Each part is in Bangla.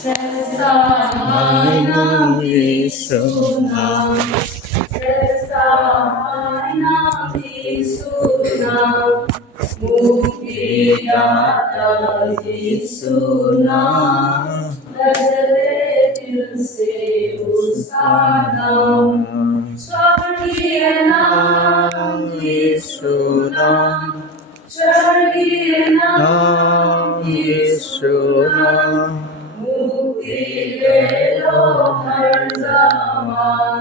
শ্রেষ্ঠা হয় না যিশু নাম, শ্রেষ্ঠা হয় না যিশু নাম, মুক্তিদাता यीशु नाम, बदले दिल से उसका नाम, स्वर्गीय नाम यीशु नाम, स्वर्गीय नाम यीशु नाम, मुक्ति ले लो हर जमान,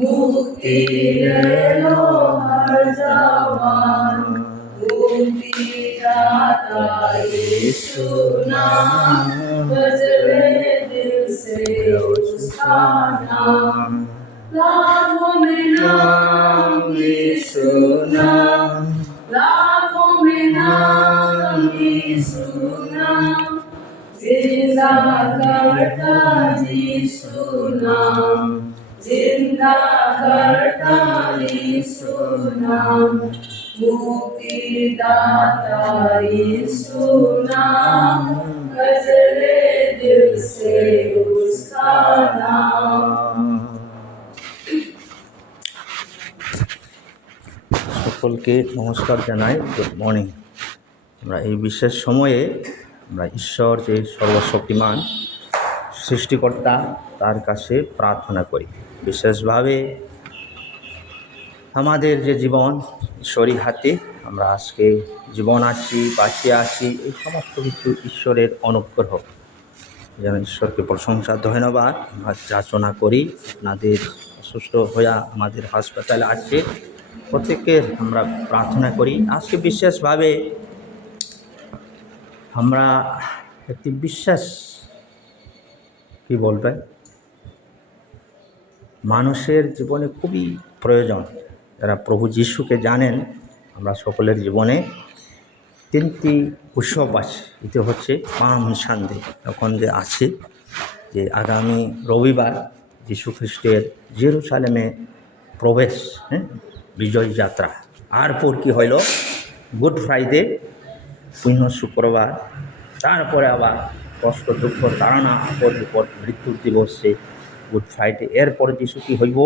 मुक्ति ले लो हर जमान, मुक्तिदाता यीशु नाम, बदले दिल से उसका नाम, लाखों में नाम यीशु नाम, लाखों में नाम यीशु नाम, जिंदा करता यीशु नाम, जिंदा करता यीशु नाम, मुक्तिदाता यीशु नाम, गजरे दिल से उसका नाम। সকলকে নমস্কার জানাই, গুড মর্নিং। আমরা এই বিশেষ সময়ে আমরা ঈশ্বর যে সর্বশক্তিমান সৃষ্টিকর্তা তার কাছে প্রার্থনা করি। বিশেষভাবে আমাদের যে জীবন ঈশ্বরই হাতে, আমরা আজকে জীবন আছি, বাঁচিয়ে আছি, এই সমস্ত কিছু ঈশ্বরের অনুগ্রহ। যেন ঈশ্বরকে প্রশংসা ধন্যবাদ আমরা যাচনা করি। আপনাদের অসুস্থ হয়ে আমাদের হাসপাতালে আছে, প্রত্যেকের আমরা প্রার্থনা করি। আজকে বিশেষভাবে আমরা একটি বিশ্বাস কি বলবেন মানুষের জীবনে খুবই প্রয়োজন। যারা প্রভু যিশুকে জানেন, আমরা সকলের জীবনে তিনটি উৎসব আছে। এটি হচ্ছে পাম সানডে, এখন যে আছে যে আগামী রবিবার যিশু খ্রিস্টের জেরুজালেমে প্রবেশ, বিজয় যাত্রা। তারপর কি হইল গুড ফ্রাইডে, পুণ্য শুক্রবার। তারপরে আবার কষ্ট দুঃখ তাড়না বিপদ মৃত্যুর দিবসে গুড ফ্রাইডে। এরপর যিশু কি হইব,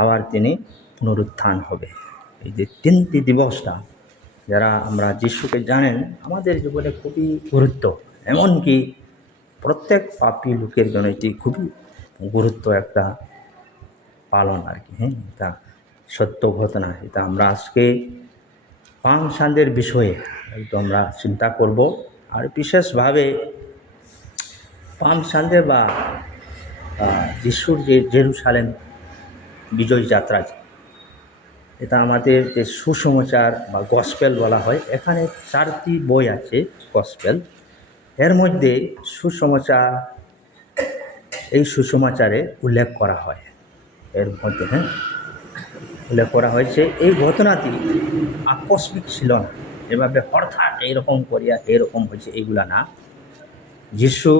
আবার তিনি পুনরুত্থান হবে। এই যে তিনটি দিবসটা যারা আমরা যিশুকে জানেন, আমাদের জীবনে খুবই গুরুত্ব। এমনকি প্রত্যেক পাপী লোকের জন্য এটি খুবই গুরুত্ব একটা পালন আর কি। এটা সত্য ঘটনা। এটা আমরা আজকে পাম সানডের বিষয়ে একটু আমরা চিন্তা করব। আর বিশেষভাবে পাম সানডে বা যিশুর যে জেরুজালেম বিজয় যাত্রা, এটা আমাদের যে সুসমাচার বা গসপেল বলা হয়। এখানে 4টি বই আছে গসপেল। এর মধ্যে সুসমাচার, এই সুসমাচারে উল্লেখ করা হয়। এর মধ্যে উল্লেখ করা হয়েছে এই ঘটনাটি আকস্মিক ছিল না, এভাবে হঠাৎ এইরকম করিয়া এরকম হয়েছে এইগুলা না। যিশু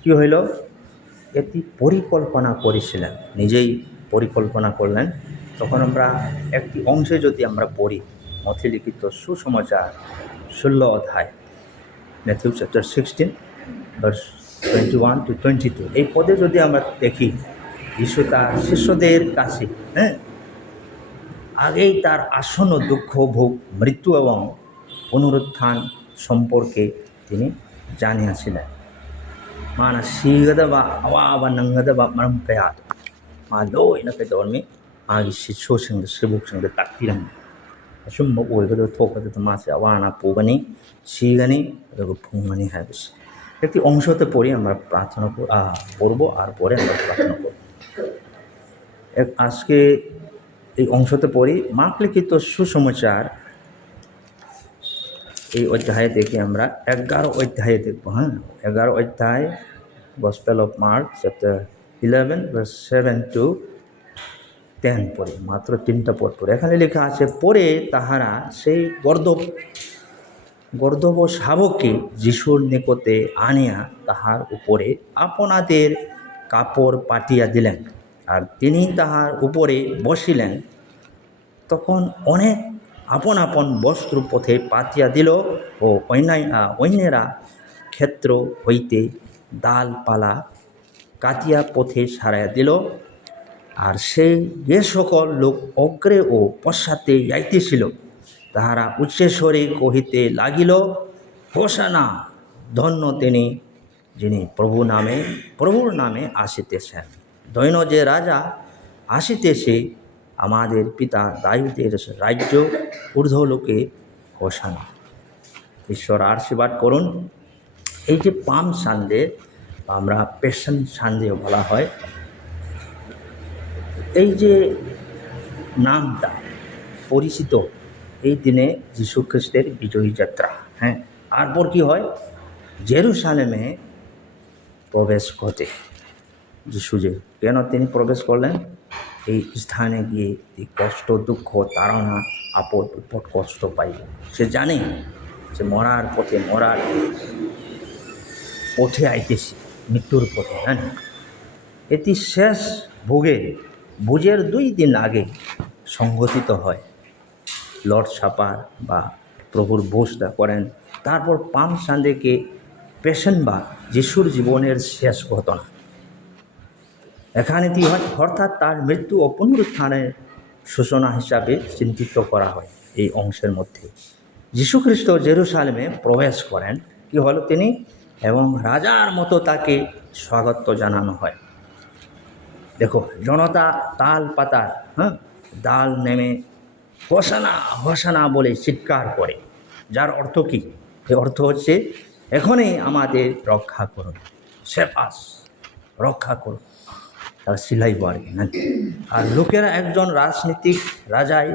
কী হইল, একটি পরিকল্পনা করেছিলেন, নিজেই পরিকল্পনা করলেন। তখন আমরা একটি অংশে যদি আমরা পড়ি, মথি লিখিত সুসমাচার 16 অধ্যায়, ম্যাথিউ চ্যাপ্টার 16 ভার্স 21 to 22, এই পদে যদি আমরা দেখি, যিশু তার শিষ্যদের কাছে আগেই তার আসন্ন দুঃখ ভোগ, মৃত্যু এবং পুনরুত্থান সম্পর্কে তিনি জানিয়েছিলেন। mana sigadaba awaba nangadaba maram kaya ma loina ke dormi agi sitso sing sibuk sing de takpiram asum mo oigado thokado to mase awana pugani sigani ego phungani habis একটি অংশতে পড়ি, আমরা প্রার্থনা করব আর পরে আমরা প্রার্থনা করব। আজকে এই অংশতে পড়ি মার্ক লিখিত সুসমাচার এই অধ্যায়ে দেখি আমরা 11 অধ্যায়ে দেখব। 11 অধ্যায় gospel of mark chapter 11 verse 7 to 10 পড়ি, মাত্র 3টা পদ পড়ে। এখানে লেখা আছে, পরে তাহারা সেই গর্দভ শাবককে যিশুর নিকটে আনিয়া তাহার উপরে আপনাদের কাপড় পাতিয়া দিলেন, আর তিনি তাহার উপরে বসিলেন। তখন অনেক আপন আপন বস্ত্র পথে পাতিয়া দিল ও অন্যেরা ক্ষেত্র হইতে ডালপালা কাটিয়া পথে সারাইয়া দিল। আর সেই যে সকল লোক অগ্রে ও পশ্চাতে যাইতেছিল তাহারা উচ্চস্বরে কহিতে লাগিল, হোসানা, ধন্য তিনি যিনি প্রভুর নামে আসিতেছেন, ধন্য যে রাজা আসিতেছে আমাদের পিতা দাউদের রাজ্য, ঊর্ধ্বলোকে হোসানা। ঈশ্বর আশীর্বাদ করুন। এই যে পাম সানডে, আমরা প্যাশন সানডেও বলা হয়, এই যে নামটা পরিচিত এই দিনে যীশু খ্রিস্টের বিজয়ী যাত্রা। হ্যাঁ, তারপর কি হয়, জেরুসালেমে প্রবেশ ঘটে। যিশু যে কেন তিনি প্রবেশ করলেন, এই স্থানে গিয়ে এই কষ্ট, দুঃখ, তাড়না, আপদ বিপদ কষ্ট পাইব। সে জানে যে মরার পথে আইতেছি, মৃত্যুর পথে। হ্যাঁ, এটি শেষ ভোজের 2 দিন আগে সংঘটিত হয়। লর্ড সাপার বা প্রভুর ভোজটা করেন। তারপর পাম সানডেকে প্যাশন বা যিশুর জীবনের শেষ ঘটনা। এখানে কি হয়, অর্থাৎ তার মৃত্যু ও পুনরুত্থানের সূচনা হিসাবে চিন্তিত করা হয়। এই অংশের মধ্যে যীশুখ্রিস্ট জেরুসালেমে প্রবেশ করেন, কি হলো তিনি, এবং রাজার মতো তাকে স্বাগত জানানো হয়। দেখো, জনতা তাল পাতার ডাল নেমে হোসানা হোসানা বলে চিৎকার করে, যার অর্থ কি? এর অর্থ হচ্ছে, এখনই আমাদের রক্ষা করুন, সেপাস রক্ষা করুন, তারা সিলাইব আর কি না। আর লোকেরা একজন রাজনীতিক রাজাই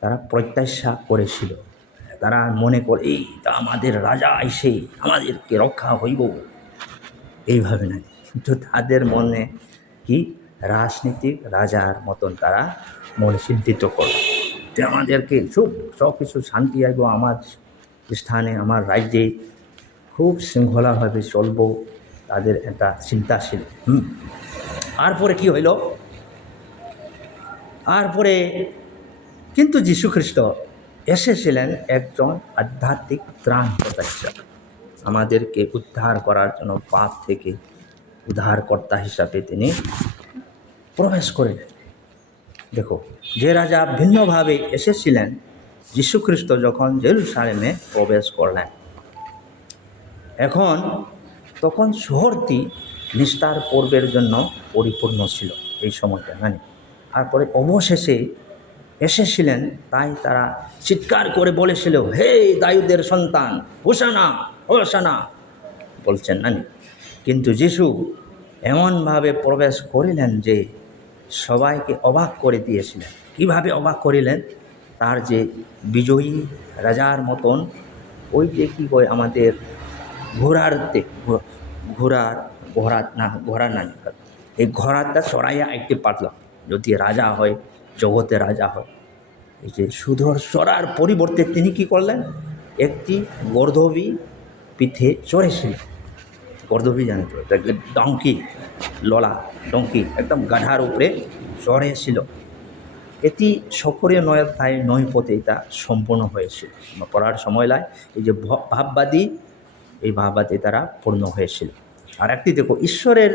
তারা প্রত্যাশা করেছিল। তারা মনে করে, এই তা আমাদের রাজা এসে আমাদেরকে রক্ষা হইব, এইভাবে না। কিন্তু তাদের মনে কি, রাজনীতিক রাজার মতন তারা মনে চিন্তিত করে যে আমাদেরকে সব কিছু শান্তি আইব, আমার স্থানে, আমার রাজ্যে খুব শৃঙ্খলাভাবে চলব, তাদের একটা চিন্তা ছিল। তারপরে কি হইল, তারপরে কিন্তু যীশুখ্রিস্ট এসেছিলেন একজন আধ্যাত্মিক ত্রাণকর্তা হিসাবে, আমাদেরকে উদ্ধার করার জন্য, পাপ থেকে উদ্ধারকর্তা হিসাবে তিনি প্রবেশ করিলেন। দেখো, যে রাজা ভিন্নভাবে এসেছিলেন, যীশুখ্রিস্ট যখন জেরুসালেমে প্রবেশ করলেন, তখন শহরটি নিস্তার পর্বের জন্য পরিপূর্ণ ছিল এই সময়টা। মানে তারপরে অবশেষে এসেছিলেন, তাই তারা চিৎকার করে বলেছিল, হে দাউদের সন্তান, হোসানা হোসানা বলছেন না। কিন্তু যিশু এমনভাবে প্রবেশ করিলেন যে সবাইকে অবাক করে দিয়েছিলেন। কীভাবে অবাক করিলেন? তার যে বিজয়ী রাজার মতন, ওই যে কী কয় আমাদের ঘোড়া না, এই ঘোড়াটা চড়াইয়া আইতে পারল। যদি রাজা হয়, জগতে রাজা হয়, এই যে সুধর চড়ার পরিবর্তে তিনি কি করলেন, একটি গর্দভী পিঠে চড়েছিলেন। গর্দভী জানে তো, ডঙ্কি একদম গাধার উপরে চড়েছিল। এটি সফরে 9 পথে এটা সম্পূর্ণ হয়েছিল। পড়ার সময় লাগে, এই যে ভাববাদী তারা পূর্ণ হয়েছিল। আর একটি দেখো, ঈশ্বরের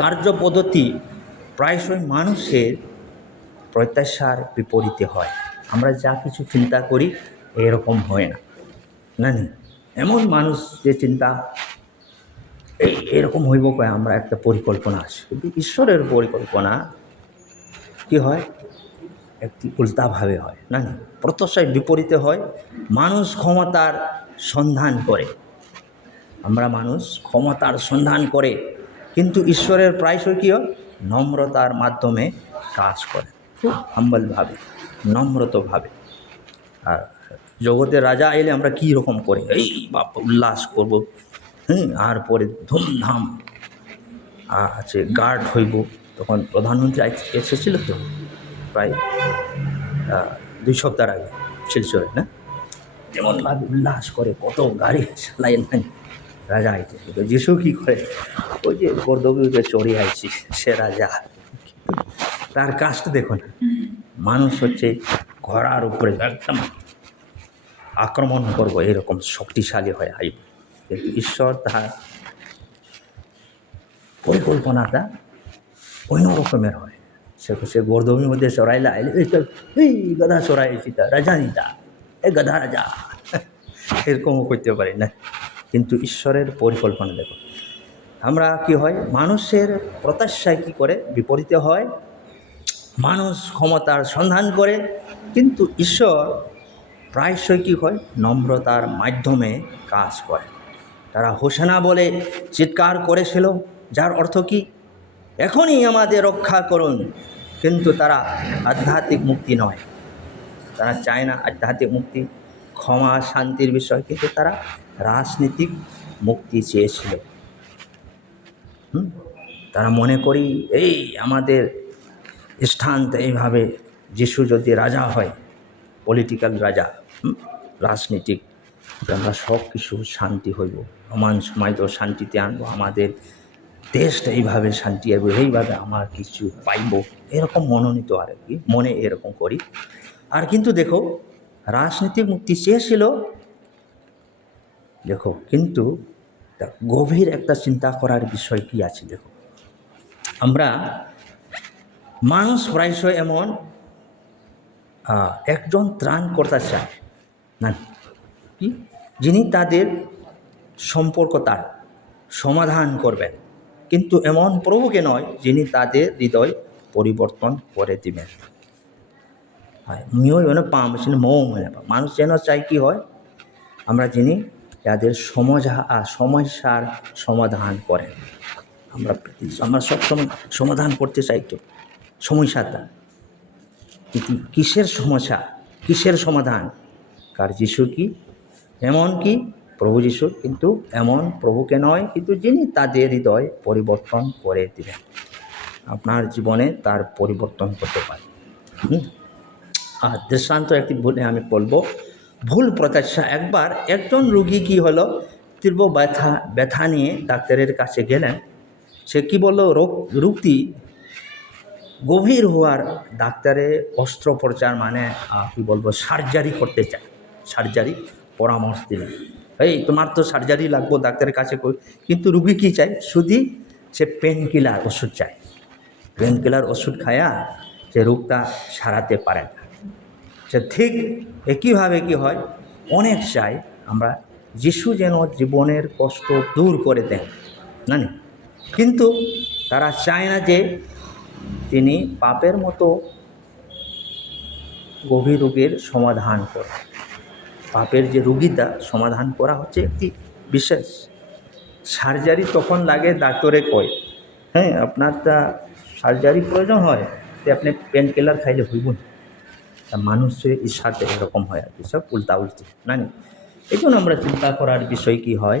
কার্যপদ্ধতি প্রায়শই মানুষের প্রত্যাশার বিপরীতে হয়। আমরা যা কিছু চিন্তা করি এরকম হয় না। এমন মানুষ যে চিন্তা এরকম হইব কয়, আমরা একটা পরিকল্পনা আছে, কিন্তু ঈশ্বরের পরিকল্পনা কি হয়, একটি উল্টাভাবে হয়। প্রত্যাশায় বিপরীতে হয়। মানুষ ক্ষমতার সন্ধান করে, মানুষ ক্ষমতার সন্ধান করে, কিন্তু ঈশ্বরের প্রায়শই কি হয়, নম্রতার মাধ্যমে কাজ করে, খুব হাম্বলভাবে, নম্রতভাবে। আর জগতের রাজা এলে আমরা কী রকম করে, এই বাপ উল্লাস করব, আর পরে ধুমধাম আছে গার্ড হইব। তখন প্রধানমন্ত্রী এসেছিল তো প্রায় 2 সপ্তাহ আগে শিলচরে, না, যেমনভাবে উল্লাস করে, কত গাড়ি চালাই রাজা আইতেছে। তো যিশু কী করে, ওই যে গর্দভীকে চড়ে আইছি, সে রাজা। তার কাজটা দেখো না, মানুষ হচ্ছে ঘোড়ার উপরে একদম আক্রমণ করবো, এরকম শক্তিশালী হয়ে আইব। কিন্তু ঈশ্বর তার পরিকল্পনাটা অন্য রকমের হয়। সে গর্দভূমির মধ্যে সরাইলা এই গাধা সরাইছি তা রাজা নিতা এই গাধা রাজা এরকমও করতে পারি না। কিন্তু ঈশ্বরের পরিকল্পনা দেখো, আমরা কি হয় মানুষের প্রত্যাশায় কি করে বিপরীতে হয়। মানুষ ক্ষমতার সন্ধান করে, কিন্তু ঈশ্বর প্রায়শই কী হয় নম্রতার মাধ্যমে কাজ করে। তারা হোসানা বলে চিৎকার করেছিল, যার অর্থ কি এখনই আমাদের রক্ষা করুন। কিন্তু তারা আধ্যাত্মিক মুক্তি নয়, তারা চায় না আধ্যাত্মিক মুক্তি, ক্ষমা শান্তির বিষয়, কিন্তু তারা রাজনীতিক মুক্তি চেয়েছিল। তারা মনে করি এই আমাদের স্থান এইভাবে যিশু যদি রাজা হয়, পলিটিক্যাল রাজা, রাজনীতিক, আমরা সব কিছু শান্তি হইব, সমান সময় তো শান্তিতে আনবো, আমাদের দেশটা এইভাবে শান্তি আসবো, এইভাবে আমার কিছু পাইব, এরকম মনোনীত আর কি মনে এরকম করি। আর কিন্তু দেখো রাজনীতিক মুক্তি চেয়েছিল, দেখো কিন্তু গভীর একটা চিন্তা করার বিষয় কি আছে। দেখো আমরা মানুষ প্রায়শই এমন একজন ত্রাণকর্তা চায় না কি, যিনি তাদের সম্পর্কতার সমাধান করবেন, কিন্তু এমন প্রভুকে নয় যিনি তাদের হৃদয় পরিবর্তন করে দিবেন। মানুষ যেন চাই কি হয়, আমরা যিনি যাদের সমস্যার সমাধান করেন। আমরা সবসময় সমাধান করতে চাই তো সমস্যাটা, কিন্তু কিসের সমস্যা, কিসের সমাধান, কার যিশু কি এমন কি প্রভু যিশু, কিন্তু এমন প্রভুকে নয়, কিন্তু যিনি তাদের হৃদয় পরিবর্তন করে দিবেন। আপনার জীবনে তার পরিবর্তন করতে পারে। আর দৃষ্টান্ত একটি বলে আমি বলবো, ভুল প্রত্যাশা। একবার একজন রোগী কি হলো, তীব্র ব্যথা নিয়ে ডাক্তারের কাছে গেলেন। সে কি বলল, রোগটি গভীর হওয়ার ডাক্তারে অস্ত্রোপচার মানে কি বলবো সার্জারি করতে চায়, সার্জারি পরামর্শ দিলেন। এই তোমার তো সার্জারি লাগবো ডাক্তারের কাছে, কিন্তু রুগী কী চায়, শুধু সে পেন কিলার ওষুধ চায়। পেন কিলার ওষুধ খায়া সে রোগটা সারাতে পারে না। সে ঠিক একইভাবে কি হয়, অনেক চাই আমরা যিশু যেন জীবনের কষ্ট দূর করে দেন না, কিন্তু তারা চায় না যে তিনি পাপের মতো গভীর রোগের সমাধান করে। পাপের যে রোগীটা সমাধান করা হচ্ছে একটি বিশেষ সার্জারি তখন লাগে, ডাক্তারে কয় হ্যাঁ আপনার তা সার্জারি প্রয়োজন হয়, তো আপনি পেন কিলার খাইলে হইব না। তা মানুষের সাথে এরকম হয় আর কি, সব উল্টা উল্টি না। এই জন্য আমরা চিন্তা করার বিষয় কি হয়,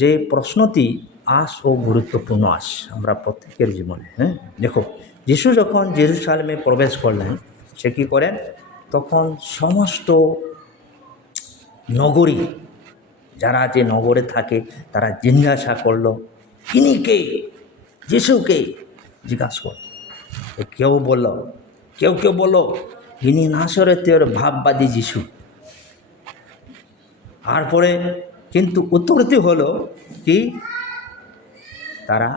যে প্রশ্নটি আস ও গুরুত্বপূর্ণ আস আমরা প্রত্যেকের জীবনে। দেখো যিশু যখন জেরুজালেমে প্রবেশ করলেন, সে কী করেন, তখন সমস্ত নগরী যারা যে নগরে থাকে তারা জিজ্ঞাসা করলো ইনি কে, যিশুকে জিজ্ঞাসা করল। কেউ বলল ইনি নাসরেতের ভাববাদী যিশু। তারপরে কিন্তু উত্তরটি হলো কি, তারা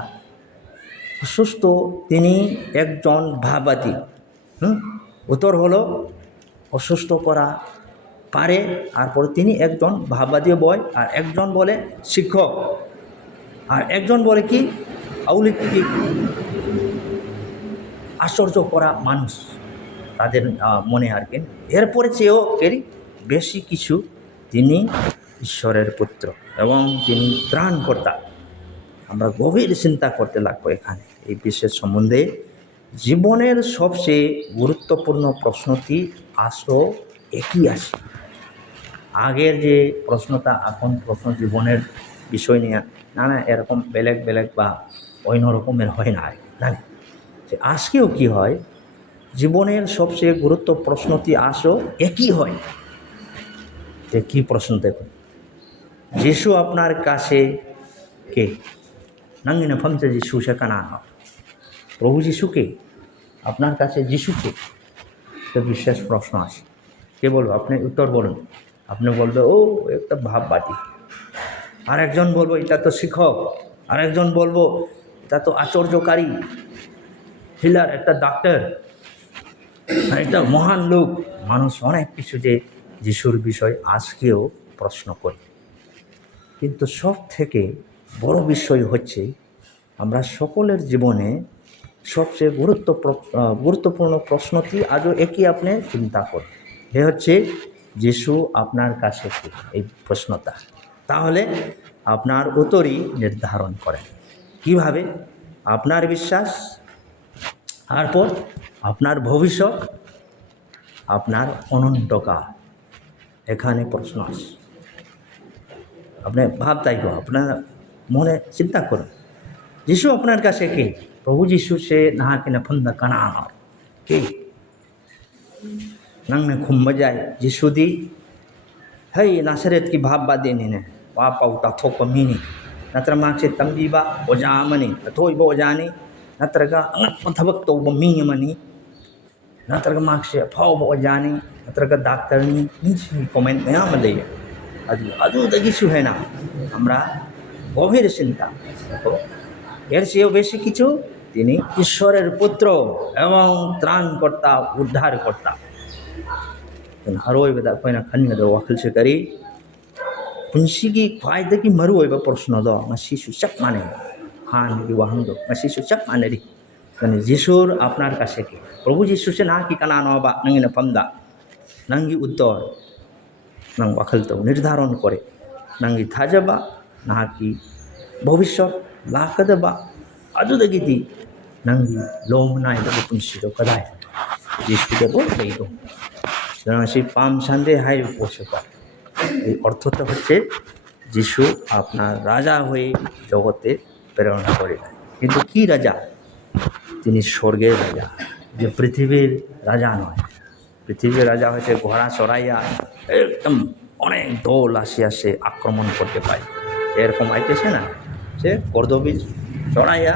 অসুস্থ, তিনি একজন ভাববাদী। উত্তর হলো অসুস্থ করা পারে, তারপরে তিনি একজন ভাববাদী বয়, আর একজন বলে শিক্ষক, আর একজন বলে কি অলৌকিক আশ্চর্য করা মানুষ তাদের মনে আর কি। এরপরে চেয়েও বেশি কিছু, তিনি ঈশ্বরের পুত্র এবং তিনি ত্রাণকর্তা। আমরা গভীর চিন্তা করতে লাগবো এখানে এই বিশেষ সম্বন্ধে। জীবনের সবচেয়ে গুরুত্বপূর্ণ প্রশ্নটি আসো একই আসে। আগের যে প্রশ্নটা এখন প্রশ্ন জীবনের বিষয় নিয়ে না এরকম বেলেগ বা অন্য রকমের হয় না যে আজকেও কি হয়, জীবনের সবচেয়ে গুরুত্ব প্রশ্নটি আসো একই হয়। যে কী প্রশ্ন, দেখুন, যিশু আপনার কাছে কে? নাঙ্গিনা ফামসা যিশু সেখানা প্রভু যিশুকে আপনার কাছে যিশুকে, তো বিশেষ প্রশ্ন আসে। কে বলবো? আপনি উত্তর বলুন। আপনি বলবে ও একটা ভাববাদী, আরেকজন বলবো এটা তো শিক্ষক, আরেকজন বলবো এটা তো আশ্চর্যকারী হিলার, একটা ডাক্তার, একটা মহান লোক। মানুষ অনেক কিছু যে যিশুর বিষয় আজকেও প্রশ্ন করে, কিন্তু সব থেকে বড় বিষয় হচ্ছে আমরা সকলের জীবনে সবচেয়ে গুরুত্বপূর্ণ প্রশ্নটি আজও একই আপনি চিন্তা করেন, এ হচ্ছে যিশু আপনার কাছে কি, এই প্রশ্নটা। তাহলে আপনার উত্তরই নির্ধারণ করেন কিভাবে আপনার বিশ্বাস, তারপর আপনার ভবিষ্যৎ, আপনার অনন্তকাল। এখানে প্রশ্ন আছে, আপনি ভাবতাই গো, আপনার মনে চিন্তা করুন যিশু আপনার কাছে কে? প্রভু যিশু সে নাহাকে না ফন্দা কানা কে नंगने खुम जाए जिसुदी है नासरेत की भाव बादे ने पापा उताथोक मीनी नत्र माक्से तंबीबा ओजामनी अथोइबो ओजानी नत्रगा अंगत थबक तो मी मनी नत्रगा माक्से फाव ओजानी नत्रगा डाक्टरनी निची कमेंट मयाम ले अदु दगिसु है ना আমরা গভীর চিন্তা। দেখো এর চেয়েও বেশি কিছু, তিনি ঈশ্বরের পুত্র এবং ত্রাণকর্তা, উদ্ধারকর্তা। ꯑꯔꯣꯏꯕꯗ ꯑꯩꯈꯣꯏꯅ ꯈꯟꯒꯗꯕ ꯋꯥꯈꯜꯁꯦ ꯀꯔꯤ? ꯄꯨꯟꯁꯤꯒꯤ ꯈ꯭ꯋꯥꯏꯗꯒꯤ ꯃꯔꯨꯑꯣꯏꯕ ꯄ꯭ꯔශ්ꯅꯗꯣ ꯉꯁꯤꯁꯨ ꯆꯞ ꯃꯥꯟꯅꯩ, ꯍꯥꯟꯅꯒꯤ ꯋꯥꯍꯪꯗꯣ ꯉꯁꯤꯁꯨ ꯆꯞ ꯃꯥꯟꯅꯔꯤ। মানে যিশুর আপনার কাছে কি? প্রভু যিশুꯁꯦ ꯅꯍꯥꯛꯀꯤ ꯀꯅꯥꯅꯣꯕ ꯅꯪꯒꯤ ꯅꯐꯝꯗ? ꯅꯪꯒꯤ উত্তর ꯅꯪ ꯋꯥꯈꯜ ꯇꯧ ꯅꯤর্ধারণ করে ꯅꯪꯒꯤ ꯊꯥꯖꯕ, ꯅꯍꯥꯛꯀꯤ ভবিষ্যৎ ꯂꯥꯛꯀꯗꯕ ꯑꯗꯨꯗꯒꯤꯗꯤ ꯅꯪꯒꯤ ꯂꯣꯝꯅꯥꯏꯗꯕ ꯄꯨꯟꯁꯤꯗꯣ ꯀꯗꯥꯏ? যিশুꯗ ꯂꯣꯏ ꯂꯩꯗꯣ। সুতরাং সেই পাম সানডে হাই পৌঁছতা, এই অর্থটা হচ্ছে যিশু আপনার রাজা হয়ে জগতে প্রেরণা করিলেন। কিন্তু কি রাজা? তিনি স্বর্গের রাজা, যে পৃথিবীর রাজা নয়। পৃথিবীর রাজা হচ্ছে ঘোড়া চড়াইয়া একদম অনেক দল আসিয়া সে আক্রমণ করতে পারে, এরকম আইতেছে না। সে গর্দবি চড়াইয়া,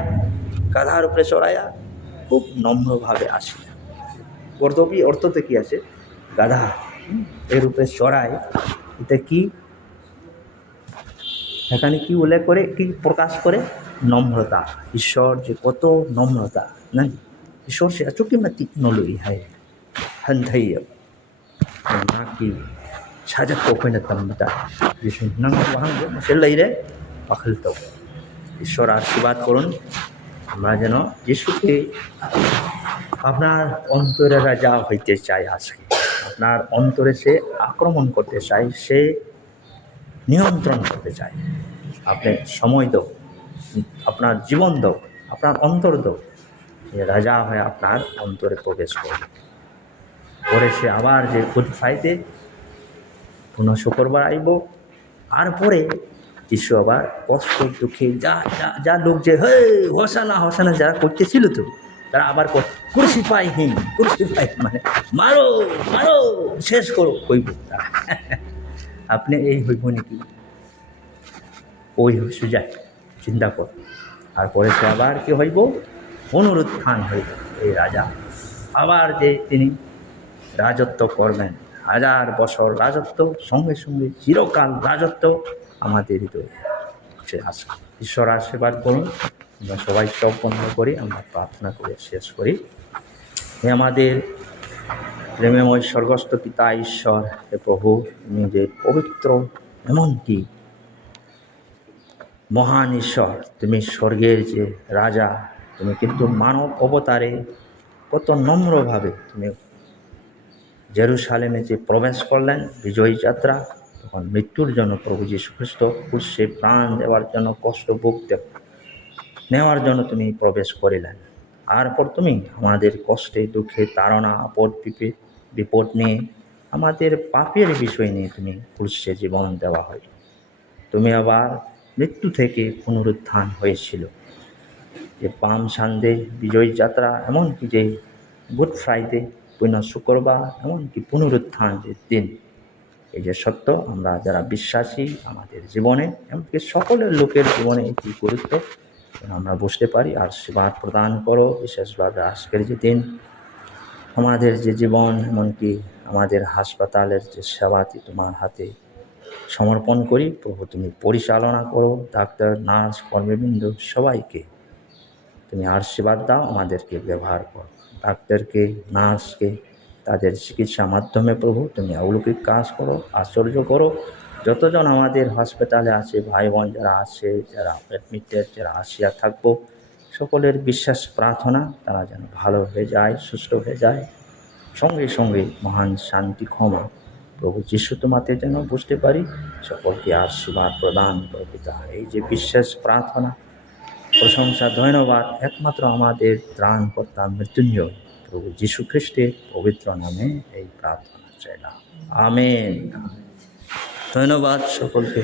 গাধার উপরে চড়াইয়া খুব নম্রভাবে আসে। গর্দবি অর্থতে কি আছে? গাধা, এর উপরে চড়ায়। এটা কি এখানে কি উল্লেখ করে, কি প্রকাশ করে? নম্রতা। ঈশ্বর যে কত নম্রতা, না? ঈশ্বর সে अचुकी मती नोलुई है हंथई ना की छाजत को कोई न तमता जिसु नंग वहां से लइरे अखल तो ঈশ্বর আশীর্বাদ করুন আমরা যেন যিশুকে আপনার অন্তরে রাজা হইতে চাই। আজকে আপনার অন্তরে সে আক্রমণ করতে চায়, সে নিয়ন্ত্রণ করতে চায়। আপনি সময় দাও, আপনার জীবন দাও, আপনার অন্তর দাও, সে রাজা হয়ে আপনার অন্তরে প্রবেশ করবে। পরে সে আবার যে গুড ফ্রাইডে পুনঃ শুক্রবার আইব, আর পরে যিশু আবার কষ্ট দুঃখে যা যা যা লোক যে হে হোসানা হোসানা যারা করতেছিল, তো তারা আবার ক্রুসিফাই হিম, ক্রুসিফাই মানে মারো মারো শেষ করো কইব তারা। আপনি এই হইব নাকি? ওই সুজায় চিন্তা কর। আর পরে সে আবার কি হইব? পুনরুত্থান হইব। এই রাজা আবার যে তিনি রাজত্ব করবেন, 1000 বছর রাজত্ব, সঙ্গে সঙ্গে চিরকাল রাজত্ব আমাদের হৃদয়ে সে আসে। ঈশ্বর আশীর্বাদ করুন। আমরা সবাই সব বন্ধ করি, আমরা প্রার্থনা করে শেষ করি। হে আমাদের প্রেমময় স্বর্গস্থ পিতা ঈশ্বর, হে প্রভু, তুমি যে পবিত্র, এমনকি মহান ঈশ্বর, তুমি স্বর্গের যে রাজা, তুমি কিন্তু মানব অবতারে কত নম্রভাবে তুমি জেরুসালেমে যে প্রবেশ করলেন বিজয়ী যাত্রা, তখন মৃত্যুর জন্য প্রভু যীশু খ্রিস্ট ক্রুশে প্রাণ দেওয়ার জন্য, কষ্ট ভোগ নেওয়ার জন্য তুমি প্রবেশ করিলেন। তারপর তুমি আমাদের কষ্টে দুঃখে তাড়না আপদ বিপদ নিয়ে, আমাদের পাপের বিষয় নিয়ে তুমি ক্রুশে জীবন দেওয়া হয়। তুমি আবার মৃত্যু থেকে পুনরুত্থান হয়েছিল। যে পাম সানডে বিজয়ী যাত্রা, এমনকি যে গুড ফ্রাইডে পুনঃ শুক্রবার, এমনকি পুনরুত্থান যে দিন, এই যে সত্য আমরা যারা বিশ্বাসী আমাদের জীবনে, এমনকি সকলের লোকের জীবনে এটি গুরুত্ব আমরা বুঝতে পারি। আর আশীর্বাদ প্রদান করো বিশেষভাবে আজকের যে দিন, আমাদের যে জীবন, এমনকি আমাদের হাসপাতালের যে সেবাটি তোমার হাতে সমর্পণ করি। প্রভু তুমি পরিচালনা করো, ডাক্তার, নার্স, কর্মীবৃন্দ সবাইকে তুমি আশীর্বাদ দাও, আমাদেরকে ব্যবহার করো। ডাক্তারকে, নার্সকে, তাদের চিকিৎসার মাধ্যমে প্রভু তুমি অলৌকিক কাজ করো, আশ্চর্য করো। যতজন আমাদের হসপিটালে আছে, ভাই বোন যারা আছে, যারা অ্যাডমিটেড, যারা আসিয়া থাকবো, সকলের বিশ্বাস প্রার্থনা তারা যেন ভালো হয়ে যায়, সুস্থ হয়ে যায়। সঙ্গে সঙ্গে মহান শান্তি, ক্ষমা প্রভু যিশু তোমাতে যেন বুঝতে পারি। সকলকে আশীর্বাদ প্রদান করো পিতা। এই যে বিশ্বাস প্রার্থনা, প্রশংসা, ধন্যবাদ একমাত্র আমাদের ত্রাণকর্তা মৃত্যুঞ্জয় প্রভু যীশু খ্রিস্টের পবিত্র নামে এই প্রার্থনা চাইলাম। আমেন। ধন্যবাদ সকলকে।